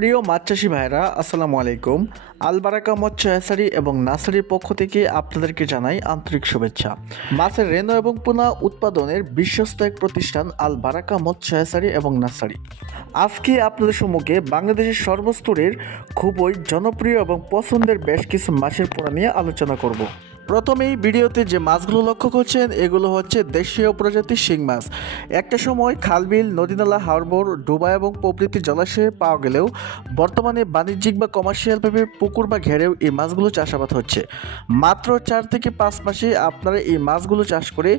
প্রিয় মাছ চাষি ভাইরা আসসালামু আলাইকুম। আলবারাকা মৎস্য হ্যাচারি এবং নার্সারির পক্ষ থেকে আপনাদেরকে জানাই আন্তরিক শুভেচ্ছা। মাছের রেণু এবং পোনা উৎপাদনের বিশ্বস্ত এক প্রতিষ্ঠান আলবারাকা মৎস্য হ্যাচারি এবং নার্সারি। আজকে আপনাদের সম্মুখে বাংলাদেশের সর্বস্তরের খুবই জনপ্রিয় এবং পছন্দের বেশ কিছু মাছের পোনা নিয়ে আলোচনা করব। প্রথমেই ভিডিওতে যে মাছগুলো লক্ষ্য করছেন এগুলো হচ্ছে দেশীয় প্রজাতির শিং মাছ। একটা সময় খালবিল, নদীনালা, হারবার, ডোবা এবং প্রভৃতি জলাশয়ে পাওয়া গেলেও বর্তমানে বাণিজ্যিক বা কমার্শিয়ালভাবে পুকুর বা ঘেরেও এই মাছগুলো চাষাবাদ হচ্ছে। মাত্র 4 থেকে 5 মাসে আপনারা এই মাছগুলো চাষ করে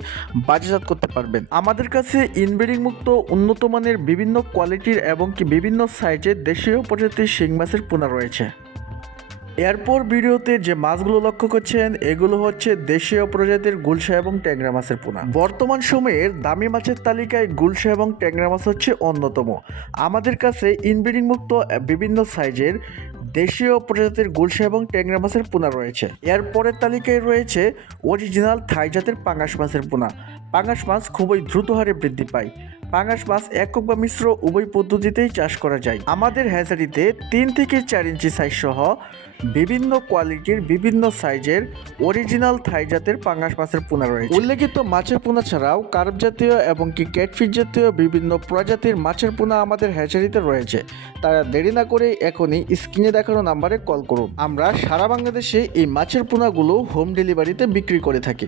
বাজারজাত করতে পারবেন। আমাদের কাছে ইনব্রিডিং মুক্ত উন্নত মানের বিভিন্ন কোয়ালিটির এবং বিভিন্ন সাইজের দেশীয় প্রজাতির শিং মাছের পোনা রয়েছে। এরপর ভিডিওতে যে মাছগুলো লক্ষ্য করছেন এগুলো হচ্ছে দেশীয় প্রজাতির গুলশা এবং ট্যাংরা মাছের পোনা। বর্তমান সময়ের দামি মাছের তালিকায় গুলশা এবং ট্যাংরা মাছ হচ্ছে অন্যতম। আমাদের কাছে ইনব্রিডিং মুক্ত বিভিন্ন সাইজের দেশীয় প্রজাতির গুলশা এবং ট্যাংরা মাছের পোনা রয়েছে। এরপরের তালিকায় রয়েছে অরিজিনাল থাই জাতের পাঙ্গাস মাছের পোনা। পাঙ্গাস মাছ খুবই দ্রুত হারে বৃদ্ধি পায়। পাঙ্গাস মাছ একক বা মিশ্র উভয় পদ্ধতিতেই চাষ করা যায়। আমাদের হ্যাচারিতে 3 থেকে 4 ইঞ্চি সাইজ সহ বিভিন্ন কোয়ালিটির বিভিন্ন সাইজের অরিজিনাল থাই জাতের পাঙ্গাস মাছের পোনা রয়েছে। উল্লেখিত মাছের পোনা ছাড়াও কার্প জাতীয় এবং ক্যাটফিশ জাতীয় বিভিন্ন প্রজাতির মাছের পোনা আমাদের হ্যাচারিতে রয়েছে। তারা দেরি না করে এখনই স্ক্রিনে দেখানো নাম্বারে কল করুন। আমরা সারা বাংলাদেশে এই মাছের পোনাগুলো হোম ডেলিভারিতে বিক্রি করে থাকি।